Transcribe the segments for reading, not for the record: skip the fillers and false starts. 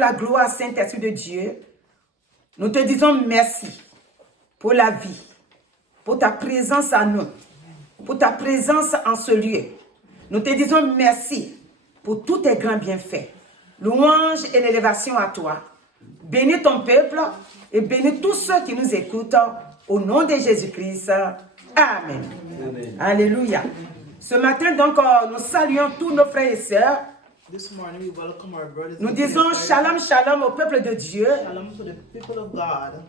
La gloire, Saint-Esprit de Dieu, nous te disons merci pour la vie, pour ta présence à nous, pour ta présence en ce lieu. Nous te disons merci pour tous tes grands bienfaits. Louange et l'élévation à toi. Bénis ton peuple et bénis tous ceux qui nous écoutent au nom de Jésus-Christ. Amen. Amen. Alléluia. Ce matin, donc, nous saluons tous nos frères et sœurs. Nous disons shalom, shalom au peuple de Dieu.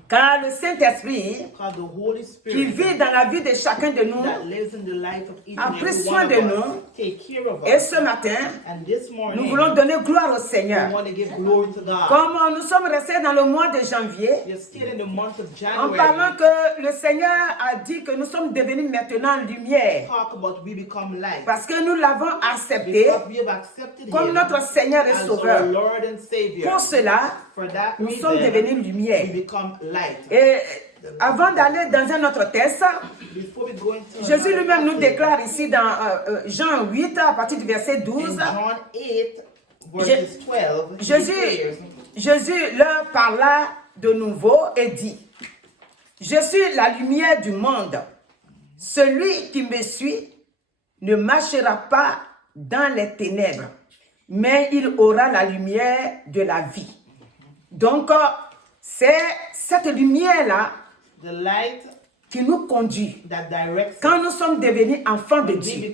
Car le Saint-Esprit qui vit dans la vie de chacun de nous a pris soin de nous. Et ce matin, nous voulons donner gloire au Seigneur. Comme nous sommes restés dans le mois de janvier, en parlant que le Seigneur a dit que nous sommes devenus maintenant lumière. Parce que nous l'avons accepté comme notre Seigneur et Sauveur. Pour cela, nous sommes devenus lumière. Et avant d'aller dans un autre texte, Jésus lui-même nous déclare ici dans Jean 8, à partir du verset 12, Jésus leur parla de nouveau et dit, « Je suis la lumière du monde. Celui qui me suit ne marchera pas dans les ténèbres, mais il aura la lumière de la vie. » Donc, c'est cette lumière-là qui nous conduit quand nous sommes devenus enfants de Dieu.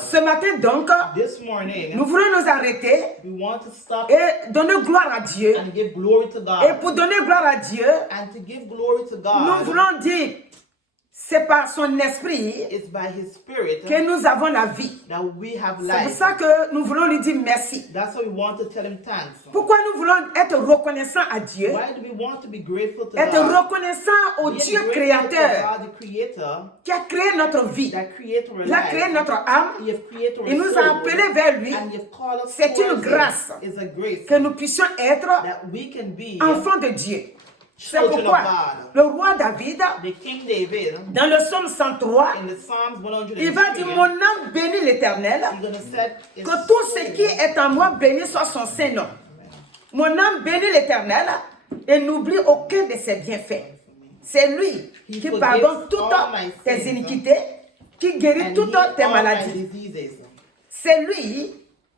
Ce matin, donc, nous voulons nous arrêter et donner gloire à Dieu. Et pour donner gloire à Dieu, nous voulons dire, c'est par son esprit que nous avons la vie. C'est pour ça que nous voulons lui dire merci. Pourquoi nous voulons être reconnaissants à Dieu? Être reconnaissants au Dieu créateur qui a créé notre vie. Il a créé notre âme. Il nous a appelés vers lui. C'est une grâce que nous puissions être enfants de Dieu. C'est pourquoi le roi David, dans le psaume 103, il va dire, mon âme bénit l'Éternel, que tout ce qui est en moi bénit soit son Saint-Nom. Mon âme bénit l'Éternel et n'oublie aucun de ses bienfaits. C'est lui qui pardonne toutes tes iniquités, qui guérit toutes tes maladies. C'est lui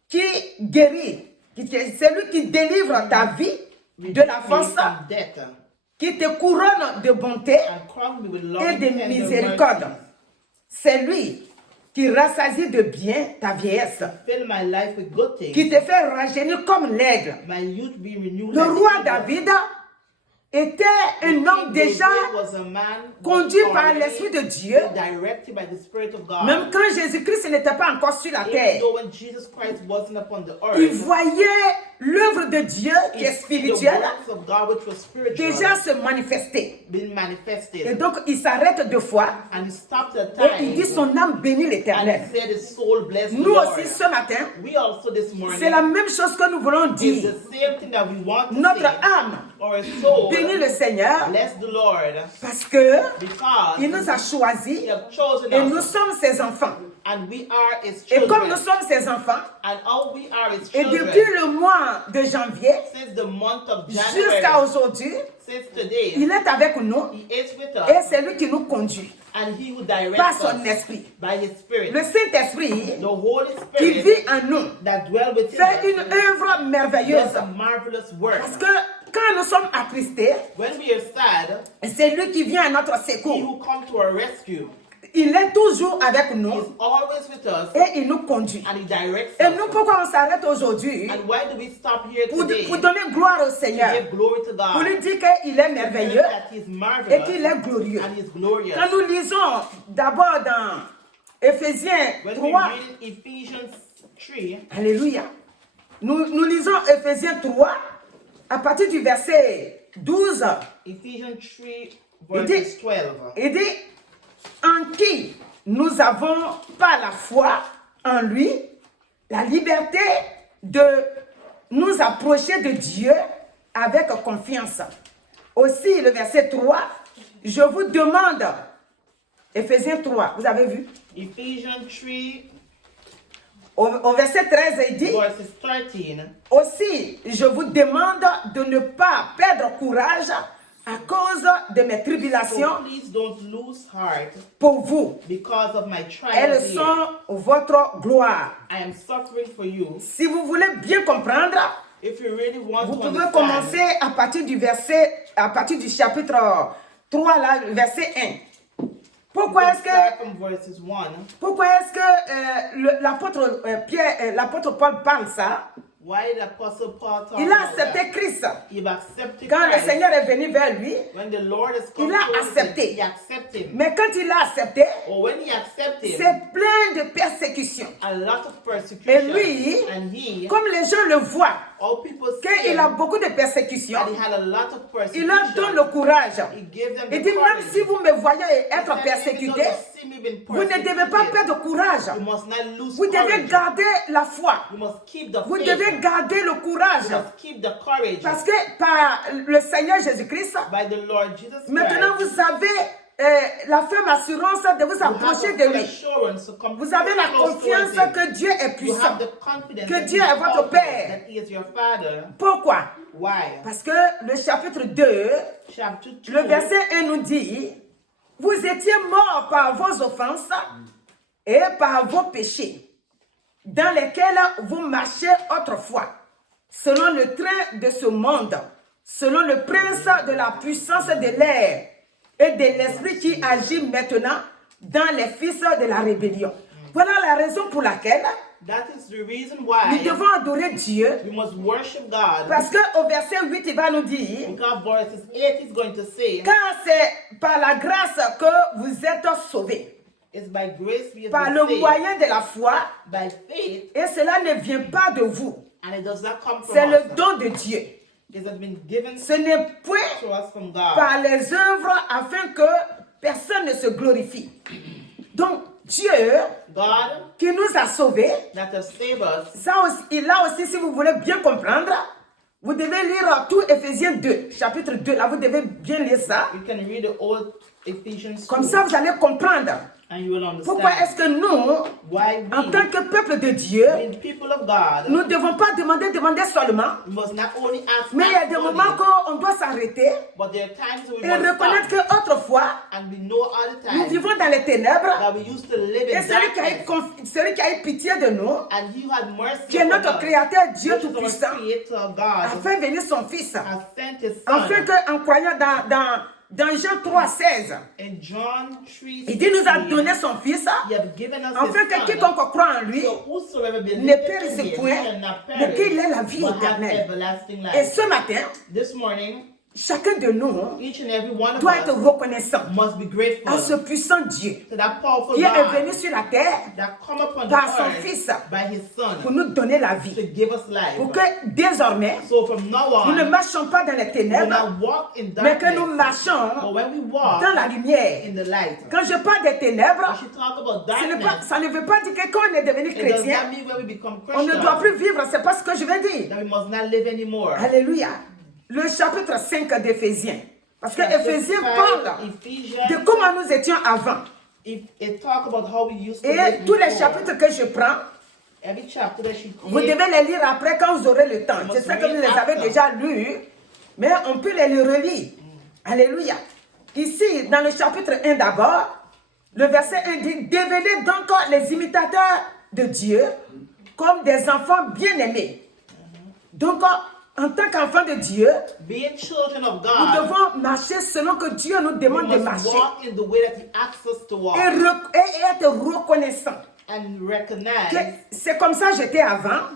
qui guérit, c'est lui qui délivre ta vie de la force, qui te couronne de bonté et de miséricorde. C'est lui qui rassasie de bien ta vieillesse, qui te fait rajeunir comme l'aigle. Le roi David était un homme déjà conduit par l'Esprit de Dieu, même quand Jésus-Christ n'était pas encore sur la terre. Il voyait l'œuvre de Dieu qui est spirituelle déjà se manifester. Et donc il s'arrête deux fois et il dit son âme bénit l'Éternel. Nous aussi ce matin, c'est la même chose que nous voulons dire. Notre âme bénit le Seigneur parce que il nous a choisis et nous sommes ses enfants. Et comme nous sommes ses enfants, et depuis le mois de janvier jusqu'à aujourd'hui, il est avec nous et c'est lui qui nous conduit par son esprit. Le Saint-Esprit qui vit en nous fait une œuvre merveilleuse. Parce que quand nous sommes attristés, c'est lui qui vient à notre secours. Il est toujours avec nous et il nous conduit. Et nous, pourquoi on s'arrête aujourd'hui? Pour donner gloire au Seigneur. Pour lui dire qu'il est merveilleux et qu'il est glorieux. Quand nous lisons d'abord dans Éphésiens 3, Alléluia. Nous lisons Éphésiens 3 à partir du verset 12. Il dit, en qui nous avons par la foi en lui la liberté de nous approcher de Dieu avec confiance. Aussi le verset 3, je vous demande, Éphésiens 3, vous avez vu? Ephesians 3 Au verset 13, il dit, verses 13, aussi, je vous demande de ne pas perdre courage à cause de mes so tribulations please don't lose heart pour vous. because of my Elles trials here. sont votre gloire. I am suffering for you. Si vous voulez bien comprendre, If you really want vous to pouvez understand, commencer à partir du chapitre 3, là, verset 1. Pourquoi est-ce start que, from verses 1. l'apôtre Paul parle ça? Why did Apostle Paul talk Il a about accepté that? Christ. He accepted Quand le Christ. Seigneur est venu vers lui, When the Lord has come il a towards him, accepté. he accepted him. Mais quand il a accepté, Or when he accepted him, c'est plein de persécutions. a lot of persecution. Et lui, and he, comme les gens le voient, all people qu'il see a him, beaucoup de persécutions, that he had a lot of il leur persecution. donne le courage. He gave them Il the dit, même courage. si vous me voyez He être said, even persécuté, though you see me being vous ne devez pas persecuted, perdre courage. you must not lose Vous devez courage. garder la foi. You must keep the Vous faith. devez garder le courage. You must keep the courage. Parce que par le Seigneur Jésus-Christ, By the Lord Jesus maintenant Christ, vous avez la ferme assurance de vous you have approcher the de full lui. assurance to come Vous avez la close confiance towards him. que Dieu est You puissant. have the confidence Que that Dieu he est is votre powerful, Père. that he is your Father. Pourquoi? Why? Parce que le chapitre 2, Chapter 2, le verset 1 nous dit, vous étiez morts par vos offenses et par vos péchés, dans lesquels vous marchiez autrefois, selon le train de ce monde, selon le prince de la puissance de l'air et de l'esprit qui agit maintenant dans les fils de la rébellion. Voilà la raison pour laquelle that is the reason nous why devons adorer Dieu, we must worship God. parce qu'au verset 8, il va nous dire, Because verses 8 is going to say, car c'est par la grâce que vous êtes sauvés, it's by grace we have par been le saved, moyen de la foi, by faith, et cela ne vient pas de vous, and it does not come from c'est us. le don de Dieu. It has been given Ce n'est point to us from God. par les œuvres afin que personne ne se glorifie. Donc, Dieu God qui nous a sauvés, that has saved us, ça aussi, là aussi, si vous voulez bien comprendre, vous devez lire tout Éphésiens 2, chapitre 2, là vous devez bien lire ça. you can read the old Ephesians 2, Comme ça, vous allez comprendre and you will understand pourquoi est-ce que nous, why en we, tant que peuple de Dieu, being people of God, nous ne devons pas demander seulement, we must not only ask, mais il y a des only, moments qu'on doit s'arrêter but there are times we et must reconnaître stop, qu'autrefois, and we know all the nous time vivons dans les ténèbres that we used to live et in darkness, celui qui a eu pitié de nous, and He had mercy qui est upon notre us, Créateur, Dieu which is our Tout-Puissant, Creator a God, fait venir son Fils, has sent His Son. afin qu'en croyant dans Jean 3, 16, In John 3, il dit nous a 16, donné son Fils, He has given us afin His que Son, quiconque croit en lui so whosoever ne believes in périsse Him point, shall not mais qu'il ait la perish, vie but have éternelle. everlasting Et life. ce matin, This morning, chacun de nous each and every one of doit être us reconnaissant must be grateful à ce puissant Dieu to that powerful qui est God venu sur la terre that come upon the par son earth Fils by His Son pour nous donner la to vie. give us life. Pour que désormais, So from now nous ne on, marchons pas dans les we will ténèbres, not walk in mais que nous darkness, but marchons when we walk dans la lumière. in the light. Quand je parle des ténèbres, When she talk about darkness, ça ne veut pas dire que quand on est devenu it does not chrétien, mean when we become on ne doit Christians plus vivre. C'est pas ce que je vais dire. that we must not live anymore. Alléluia. Le chapitre 5 d'Éphésiens. Parce que Chapter Éphésiens 5, parle Ephesians, de comment nous étions avant. it talk about how we used to Et live tous les before. chapitres que je prends, Every chapter that she vous takes, devez les lire après quand vous aurez le temps. You Je must sais que vous read les avez after. déjà lus, mais on peut les relire. Alléluia. Ici, dans le chapitre 1 d'abord, le verset 1 dit, devenez donc les imitateurs de Dieu comme des enfants bien-aimés. Donc, en tant qu'enfants de Dieu, being children of nous God, devons marcher selon que Dieu nous we demande de must marcher walk in the way that He asks us to walk et être reconnaissant. and Que recognize c'est comme ça que j'étais avant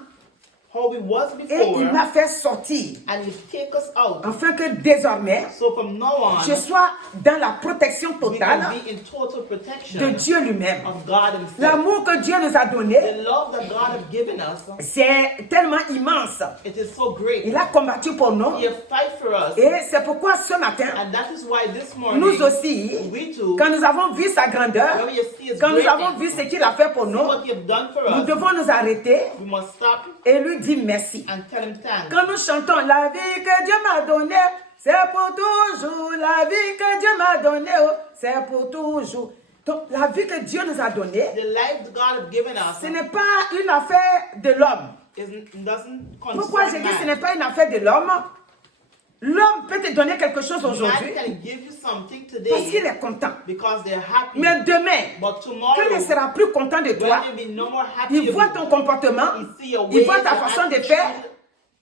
how we was et before, il m'a fait sortir and He take us out. afin que désormais So from now on, je sois dans la protection we totale can be in total protection de Dieu lui-même. of God Himself. L'amour que Dieu nous a donné, The love that God has given us, c'est tellement immense. it is so great. Il a combattu pour nous He has fight for us, et c'est pourquoi ce matin, and that is why this morning, nous aussi, we too, quand nous avons vu sa grandeur, when we see His quand nous avons greatness, vu ce qu'il a fait pour see nous, what He has done for nous us, devons nous arrêter we must stop et lui dire merci. and tell Him thanks. Quand nous chantons la vie que Dieu m'a donnée, c'est pour toujours. La vie que Dieu m'a donnée, oh, c'est pour toujours. Donc, la vie que Dieu nous a donnée, The life God has given us ce n'est pas une affaire de l'homme. doesn't Pourquoi concern j'ai dit ce man. n'est pas une affaire de l'homme? L'homme peut te donner quelque chose aujourd'hui Man can give you something parce today qu'il est content. because they're happy. Mais demain, But quand il ne tomorrow, sera plus content de toi, when they be no more happy, il voit ton comportement, he see your il voit ways, ta your façon de attitude, faire,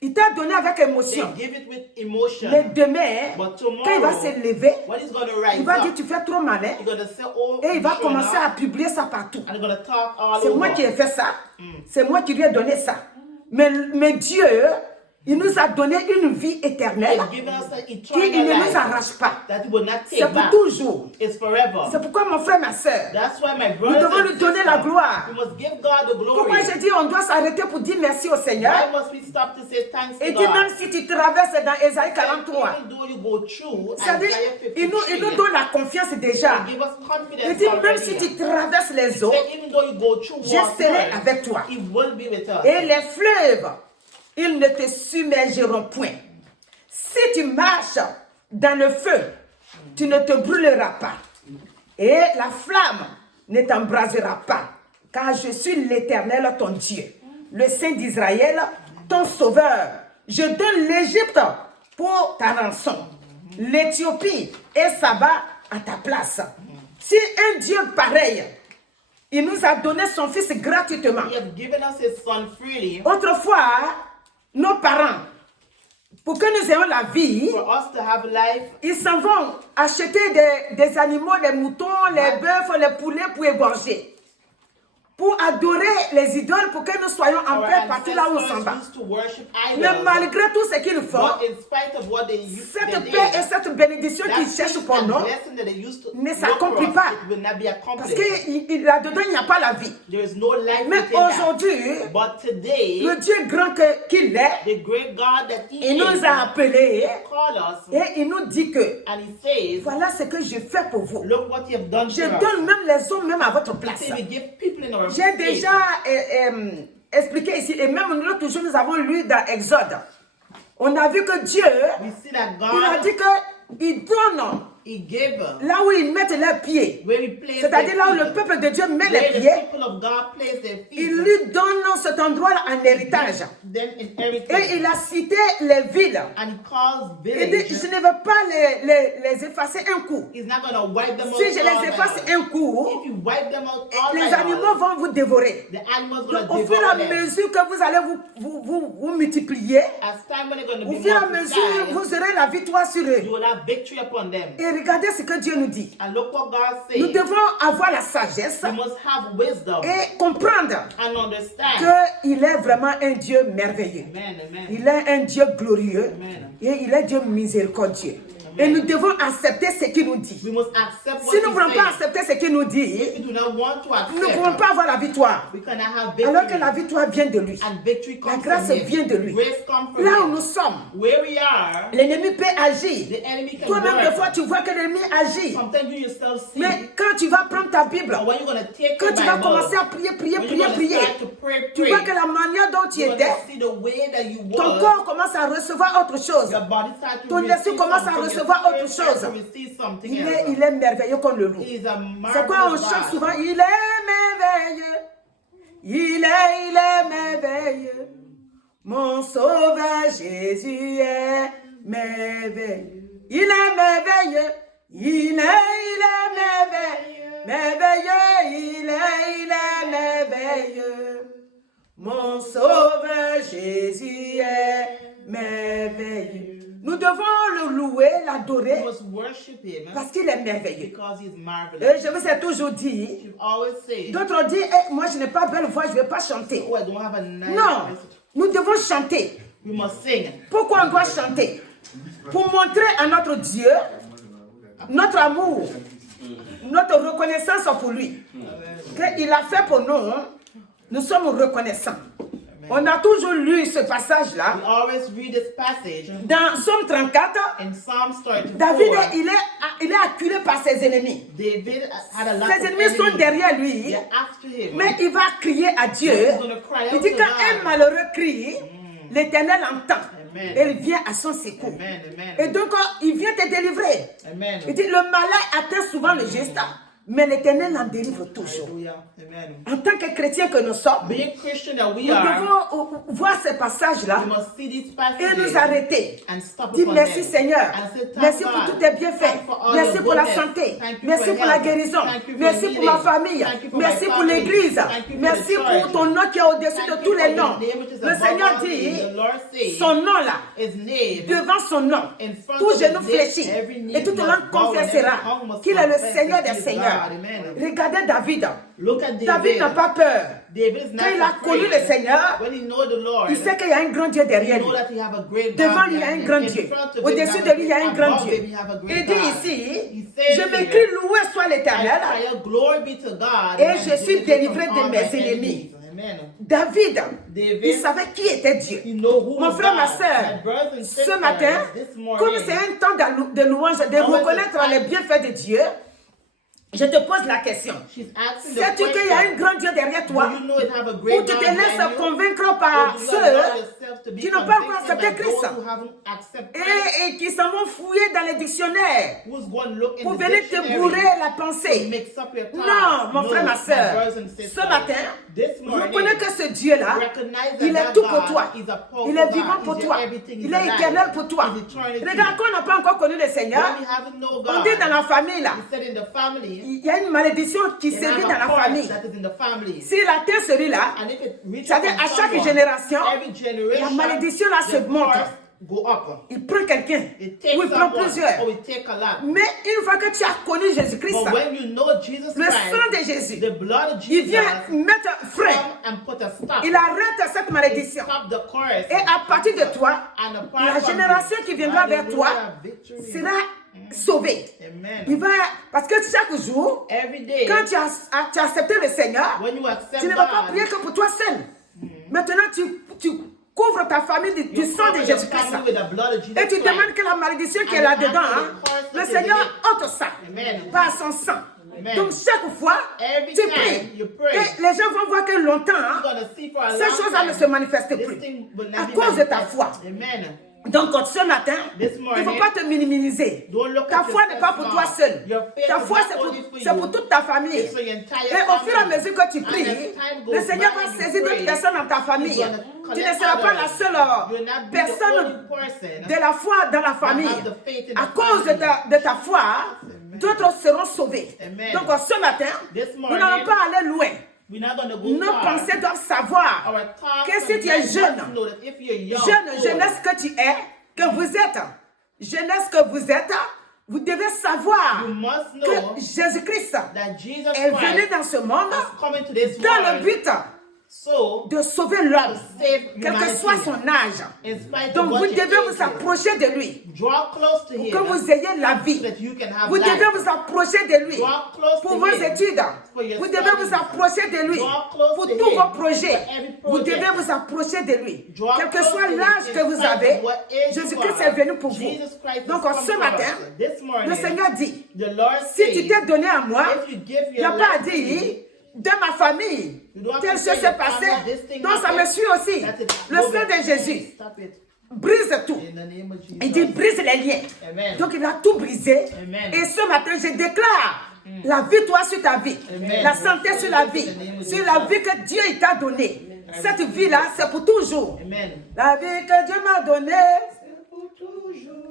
il t'a donné avec they émotion. give it with emotion. Mais demain, But quand il va tomorrow, se lever, when he's going to rise il va dire up, tu fais trop malin he's going to say, oh, et il va sure commencer à enough, publier ça partout. and he's going to talk all C'est moi over. qui ai fait ça, c'est moi qui lui ai donné ça. Mais Dieu, il nous a donné une vie éternelle He's given us an qu'il ne eternal nous life arrache pas. that he will not C'est take pour back. toujours. It's forever. C'est pourquoi mon frère, ma soeur, That's why my nous brothers devons and lui donner la sisters, gloire. we must give God the glory. Pourquoi j'ai dit on doit s'arrêter pour dire merci au Seigneur? Why must we stop to say thanks Et to dit God? même si tu traverses dans Ésaïe 43, Even though you go through c'est-à-dire Isaiah il 53, nous donne la confiance déjà. give us Il confidence dit même already. si tu traverses les eaux, Say, even though you go through je serai water, avec toi. he will be with us. Et les fleuves, ils ne te submergeront point. Si tu marches dans le feu, tu ne te brûleras pas. Et la flamme ne t'embrasera pas. Car je suis l'Éternel, ton Dieu, le Saint d'Israël, ton Sauveur. Je donne l'Égypte pour ta rançon, l'Éthiopie et Saba à ta place. Si un Dieu pareil, il nous a donné son Fils gratuitement. He has given us his son freely Autrefois, nos parents, pour que nous ayons la vie, for us to have life. ils s'en vont acheter des animaux, les moutons, les bœufs, les poulets pour égorger. Pour adorer les idoles, pour que nous soyons en Our paix partout là où on s'en ancestors va. used to worship Mais idols. malgré tout ce qu'ils font, But in spite of what they used cette they paix did, et cette bénédiction qu'ils that cherchent peace pour and nous, blessing that they used to ne look for s'accomplit us, pas. it will not be parce accomplished. que là-dedans, il n'y a pas la vie. There is no life Mais within that. aujourd'hui, But today, le Dieu grand qu'il est, the great God that he il is, nous a appelés called us, et il nous dit que and he says, voilà ce que je fais pour vous. look what you have done Je for us. donne même les hommes même à votre place. He will give people in our J'ai faith. déjà expliqué ici, et même l'autre jour, nous avons lu dans Exode. On a vu que Dieu, We see that il a God, dit qu'il donne he gave là où ils mettent leurs pieds. where he placed C'est-à-dire là où their le feet. peuple de Dieu met Where les the pieds, people of God place their feet. il lui donne cet endroit en héritage. Then inherit Et il a cité les villes. and he calls Il village. dit, je ne veux pas les effacer un coup. He's not going to wipe them out. Si je all les by efface all. un coup, If you wipe them out all les by animaux all, vont vous dévorer. the animals Donc, going au to fur et à devour them. mesure que vous allez vous multiplier, As time when they're going to au be fur et à mesure, multiplied, vous aurez la victoire sur you eux. will have victory upon them. Et regardez ce que Dieu nous dit. And look what God Nous says. devons avoir la sagesse We must have wisdom et comprendre and understand. qu'il est vraiment un Dieu merveilleux. Amen, amen. Il est un Dieu glorieux Amen. et il est Dieu miséricordieux. Et nous devons accepter ce qu'il nous dit. We must accept what Si nous ne he voulons pas says. accepter ce qu'il nous dit, If we do not want to nous ne pouvons accept, pas avoir la victoire. we cannot have Alors que victory. la victoire vient de lui. And victory La comes grâce from him. vient de lui. Grace comes from Là où him. nous sommes, Where we are, l'ennemi peut agir. the enemy can Toi-même, des work. fois, tu vois que l'ennemi agit. Sometimes you yourself see. Mais quand tu vas prendre ta Bible, But when you're going to take quand your tu vas Bible, commencer à prier, prier, when prier, you're going to prier, start to pray, tu vois que la manière dont tu you're going étais, to see the way that you ton was. corps commence à recevoir autre chose. Your body starts to Ton receive esprit commence à something, recevoir your autre spirit starts chose. to receive something Il else. est merveilleux comme le loup. He is a C'est quoi on marvelous chante God. souvent? Il est merveilleux. Il est merveilleux. Mon sauveur Jésus est merveilleux. Il est merveilleux. Il est merveilleux. Merveilleux. Il est merveilleux. Mon sauveur Jésus est merveilleux. Nous devons le louer, l'adorer You must worship him parce qu'il est merveilleux. because he's marvelous. Et je vous ai toujours dit, You've always said, d'autres disent, eh, moi je n'ai pas belle voix, je ne vais pas chanter. oh, I don't have a nice Non, voice. nous devons chanter. We must sing. Pourquoi on doit chanter? Pour montrer à notre Dieu notre amour, notre reconnaissance pour lui. Qu'il a fait pour nous, nous sommes reconnaissants. On a toujours lu ce passage-là. We always read this passage Dans Somme 34, in Psalms 34. David, il est acculé par ses ennemis. David had a lot Ses of ennemis sont derrière lui, They're after him. mais il va crier à Dieu. He's gonna cry Il out dit to quand God. un malheureux crie, l'Éternel entend. Amen. Et il vient à son secours. Amen, amen. Et donc, il vient te délivrer. Amen. Il dit, le malin atteint souvent le juste, mais l'Éternel en délivre toujours. Hallelujah. Amen. En tant que chrétiens que nous sommes, Being Christian that we nous are, devons voir ces passages-là we must see these et passages nous arrêter. and stop Dis upon merci them. Seigneur. And say, thank Merci pour God. tous tes bienfaits. Thank for all Merci your pour la goodness. santé. Thank you Merci for pour la health. guérison. Thank you for Merci pour ma healing. famille. Thank you for Merci my pour family. l'église. Thank you for Merci the pour church. ton nom qui est au-dessus Thank de you tous for les your noms. name which is Le above Seigneur all dit, names. The Lord says, son nom là, his name, devant son nom, in front tout of genou his name, fléchit every knee et toute must langue bow and every confessera tongue must qu'il est le confess Seigneur that des he is seigneurs. God. Amen. Regardez David. Look at David. David n'a pas peur. David is Quand not il a afraid. connu le Seigneur, When he know the Lord, il sait qu'il y a un grand Dieu he derrière know lui. that he have a great Devant God lui, il y a un behind grand him. Dieu. In front of him, Au-dessus he de have lui, il y a un grand above Dieu. him, he have a great Il dit God. ici, He says je here, m'écris loué soit I l'Éternel. cry, glory be to God, Et and je I suis deliver délivré from de all mes my ennemis. Amen. David, David, il savait qui était Dieu. he know who Mon was frère, ma God. soeur, My brothers and ce sisters, matin, this morning, comme c'est un temps de louange, de Always reconnaître a time. les bienfaits de Dieu, je te pose la question. she's asking the Sais-tu qu'il y a un question, grand Dieu derrière do toi? you know it have a Ou great tu God te laisses behind you? convaincre Or par do you allow ceux yourself to be qui n'ont pas encore convicted accepté by those Christ who haven't accepted Christ, et qui s'en vont fouiller dans les dictionnaires who's going to look in pour the venir te dictionary bourrer la to pensée? mix up your thoughts? Non, mon No, frère, ma my soeur, brothers and ce sisters, matin, this morning, reconnais que ce Dieu-là, recognize il that est that tout God pour toi. is a powerful Il est God. vivant pour He's toi. everything. Il He's est alive. éternel pour toi. He's eternity. Regarde, quand on n'a pas encore connu le Seigneur, When we haven't known God, on dit dans la famille là, he said in the family, il y a une malédiction qui they sévit have dans a la curse famille. that is in the family. Si la terre celui-là, And if it reaches c'est-à-dire from à chaque someone, génération, every generation, la malédiction là se the monte. curse go up. Il prend quelqu'un, It ou takes il prend someone, plusieurs. or it take a lot. Mais une fois que tu as connu Jésus-Christ, But when you know Jesus le Christ, sang de Jésus, the blood of il Jesus, vient mettre un frein. come and put a stop. Il arrête cette malédiction. Stop the curse. Et à partir de toi, And apart la from génération you, qui viendra vers toi hallelujah, victory. sera sauvée. Amen. Il va, parce que chaque jour, Every day, quand tu as accepté le Seigneur, when you accept tu ne vas pas God, prier que pour toi seul. Maintenant, tu couvres ta famille du you sang de cover your Jésus-Christ. family with the blood of Jesus Et tu Christ. demandes que la malédiction qui est And là-dedans, after hein, the curse le that is Seigneur in it. ôte ça Amen. par son sang. Amen. Donc chaque fois, Every tu time pries. you pray, Et les gens vont voir que longtemps, hein, you're gonna see for a ces long choses-là time, ne se manifestent this plus. thing will À not be cause de ta manifest. foi. Amen. Donc ce matin, This il ne morning, faut pas te minimiser. don't look Ta at foi yourself n'est pas pour toi small. seul. Your faith Ta is foi, not c'est only pour, for c'est you. pour toute ta famille. It's for your entire Et au fur et à family. mesure que tu And pries, as time goes le Seigneur by va and you saisir d'autres pray, personnes dans ta famille. He's gonna Tu ne connect seras pas la others. seule You'll not be the personne only person de la foi dans la famille. have the faith in À the cause de family. ta foi, d'autres seront sauvés. Amen. Donc ce matin, This nous morning, n'allons pas aller loin. We're not going to go Nos far. pensées doivent savoir Our thoughts que si and tu es minds jeune, must know that if you're young, jeune, old, jeunesse que tu es, que vous êtes, jeunesse que vous êtes, vous devez savoir you must know que Jésus-Christ that Jesus est venu Christ dans ce monde is coming to this dans le world but so de sauver l'homme, save quel que humanity. soit son âge. In spite Donc of what vous your devez age vous is. approcher de lui Draw close to pour him que vous ayez la vie. so that you can have Vous life. devez vous approcher de lui Draw close pour to vos him études. for your Vous devez studies. vous approcher de lui Draw close pour to tous him vos projets. for every Vous project. devez vous approcher de lui. Draw Quel que close soit to him l'âge in que vous spite of avez, what age you Jésus-Christ are. est venu pour vous. Jesus Christ Donc is come ce for matin, us. This morning, le Seigneur dit, the Lord si says, tu t'es donné à moi, if you give il n'y a your pas à life to me, dire, de ma famille, you don't have telle to chose say s'est your passée. family, this thing Donc ça me happened. suit aussi. That's it. Le Go sang back. de Jésus Stop it. brise tout. In the name of Jesus. Il dit brise les liens. Amen. Donc il a tout brisé. Amen. Et ce matin, je déclare la victoire sur ta vie, Amen. la santé sur la vie, sur la vie que Dieu il t'a donnée. Cette vie-là, c'est pour toujours. Amen. La vie que Dieu m'a donnée,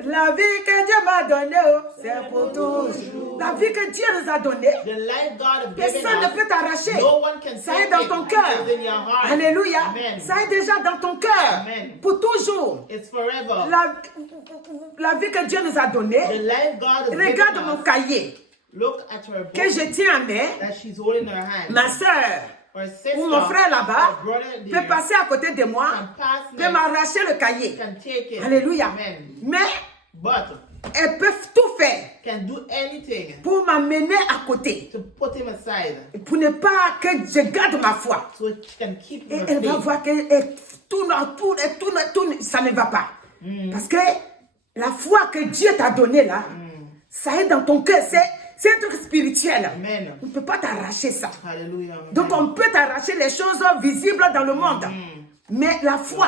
la vie que Dieu m'a donnée, oh, c'est pour toujours. La vie que Dieu nous a donnée, The life God has given personne ne us, peut t'arracher. no one can Ça take est dans it. ton cœur. It's in your heart. Alléluia. Amen. Ça est déjà dans ton cœur. Amen. Pour toujours. It's forever. La vie que Dieu nous a donnée, The life God has regarde given mon us. cahier Look at her que book je tiens en main. that she's holding in her hand. Ma soeur Her sister, ou mon frère là-bas her brother peut there, passer à côté de moi, can pass peut next, m'arracher le cahier. can take it. Alléluia. Amen. Mais But elles peuvent tout faire can do anything pour m'amener à côté, to put him aside pour ne pas que je garde ma foi. so she can keep Et her elle va faith. voir que tout, ça ne va pas. Parce que la foi que Dieu t'a donnée là, ça est dans ton cœur. C'est un truc spirituel. Amen. On ne peut pas t'arracher ça. Hallelujah. Donc on peut t'arracher les choses visibles dans le monde. Mais la foi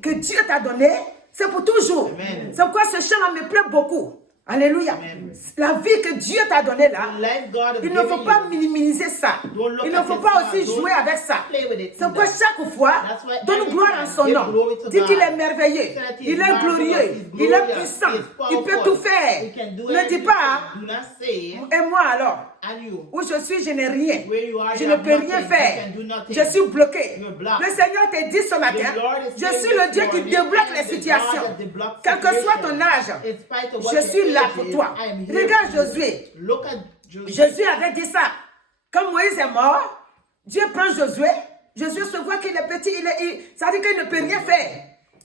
que Dieu t'a donnée, c'est pour toujours. Amen. C'est pourquoi ce chant me plaît beaucoup. Alléluia. Amen. La vie que Dieu t'a donnée là, The life God has il ne faut given pas you. minimiser ça. Don't look Il ne at faut it pas small. aussi Don't jouer avec ça. play with it C'est either. pourquoi chaque fois, That's why donne every gloire en time son give nom. glory to Dis God. qu'il est merveilleux. Say that he Il is est marvelous, glorieux. he is Il est glorious, puissant. he is Il peut powerful. tout faire. He can do Ne dis everything. pas, Do not say, et moi alors, and you. où je suis, je n'ai rien. Where you are, Je you ne have peux nothing. rien You faire. can do nothing. Je suis bloqué. You're blocked. Le Seigneur te dit ce matin, The Lord is je saying suis le this Dieu qui morning, débloque I les am the God situations. that debloques Quel que soit ton situations. âge, In spite of what je your suis là age pour is, toi. I am here Regarde for you. Josué. Look at Joshua. Jésus avait dit ça. Quand Moïse est mort, Dieu prend Josué. Josué se voit qu'il est petit, ça veut dire qu'il ne peut rien faire.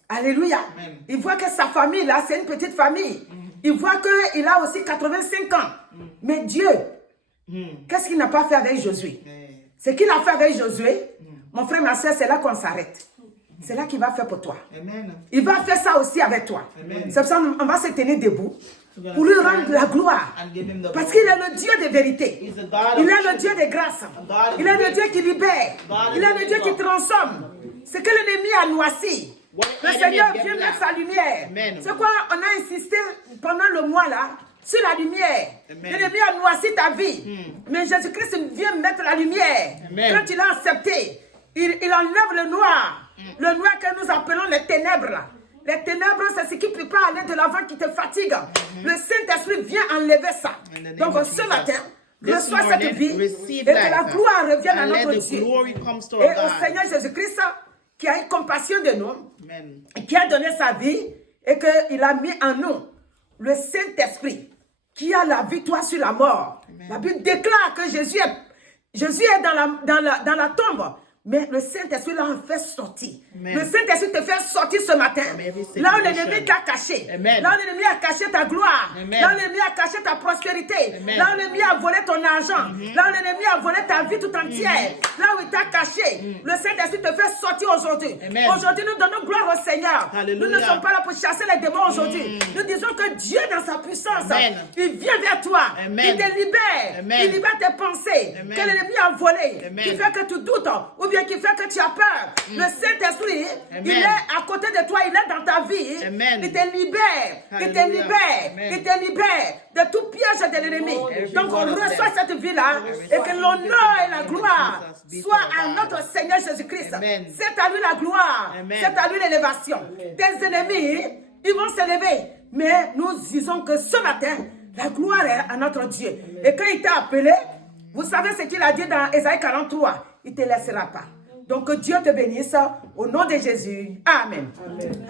Alléluia. Amen. Il voit que sa famille, là, c'est une petite famille. Il voit qu'il a aussi 85 ans. Mais Dieu, qu'est-ce qu'il n'a pas fait avec Josué? Ce qu'il a fait avec Josué, mon frère, ma soeur, c'est là qu'on s'arrête. C'est là qu'il va faire pour toi. Amen. Il va faire ça aussi avec toi. Amen. C'est pour ça qu'on va se tenir debout pour lui rendre la gloire. And give him the Parce glory. qu'il est le Dieu de vérité. He's the God Il of est le Dieu de grâce. God Il est le Dieu qui libère. God Il is est le Dieu qui deliverer. transforme. Ce que l'ennemi a noirci, What le enemy Seigneur has vient given mettre us. sa lumière. Amen. C'est quoi on a insisté pendant le mois là sur la lumière. Amen. L'ennemi a noirci ta vie. Mais Jésus-Christ vient mettre la lumière. Amen. Quand il a accepté, il enlève le noir. Le noir que nous appelons les ténèbres là. Les ténèbres, c'est ce qui ne peut pas aller de l'avant, qui te fatigue. Le Saint-Esprit vient enlever ça. In the name Donc of ce Jesus. matin, This reçois cette morning, vie et receive que la life. gloire revienne à And let notre the Dieu. glory comes to Et our au God. Seigneur Jésus-Christ qui a eu compassion de nous, Amen. qui a donné sa vie et qu'il a mis en nous le Saint-Esprit qui a la victoire sur la mort. Amen. La Bible déclare que Jésus est dans la tombe. Mais le Saint-Esprit l'a en fait sortir. Amen. Le Saint-Esprit te fait sortir ce matin. Every Là où situation. l'ennemi t'a caché. Amen. Là où l'ennemi a caché ta gloire. Amen. Là où l'ennemi a caché ta prospérité. Amen. Là où l'ennemi a volé ton argent. Là où l'ennemi a volé ta vie tout entière. Là où il t'a caché. Le Saint-Esprit te fait sortir aujourd'hui. Amen. Aujourd'hui, nous donnons gloire au Seigneur. Alléluia. Nous ne sommes pas là pour chasser les démons aujourd'hui. Nous disons que Dieu, dans sa puissance, Amen. il vient vers toi. Amen. Il te libère. Amen. Il libère tes pensées. Amen. Que l'ennemi a volé. Amen. Qui fait que tu doutes. Ou bien qui fait que tu as peur. Le Saint-Esprit, Amen. il est à côté de toi. Il est dans ta vie. Amen. Il te libère. Il te Alléluia. libère. Amen. Il te libère de tout piège de l'ennemi. Donc on reçoit cette vie-là et que l'honneur et la gloire soient à notre Seigneur Jésus-Christ. Amen. C'est à lui la gloire. Amen. C'est à lui l'élévation. Tes ennemis, ils vont s'élever. Mais nous disons que ce matin, la gloire est à notre Dieu. Et quand il t'a appelé, vous savez ce qu'il a dit dans Ésaïe 43, il ne te laissera pas. Donc que Dieu te bénisse au nom de Jésus. Amen. Alléluia.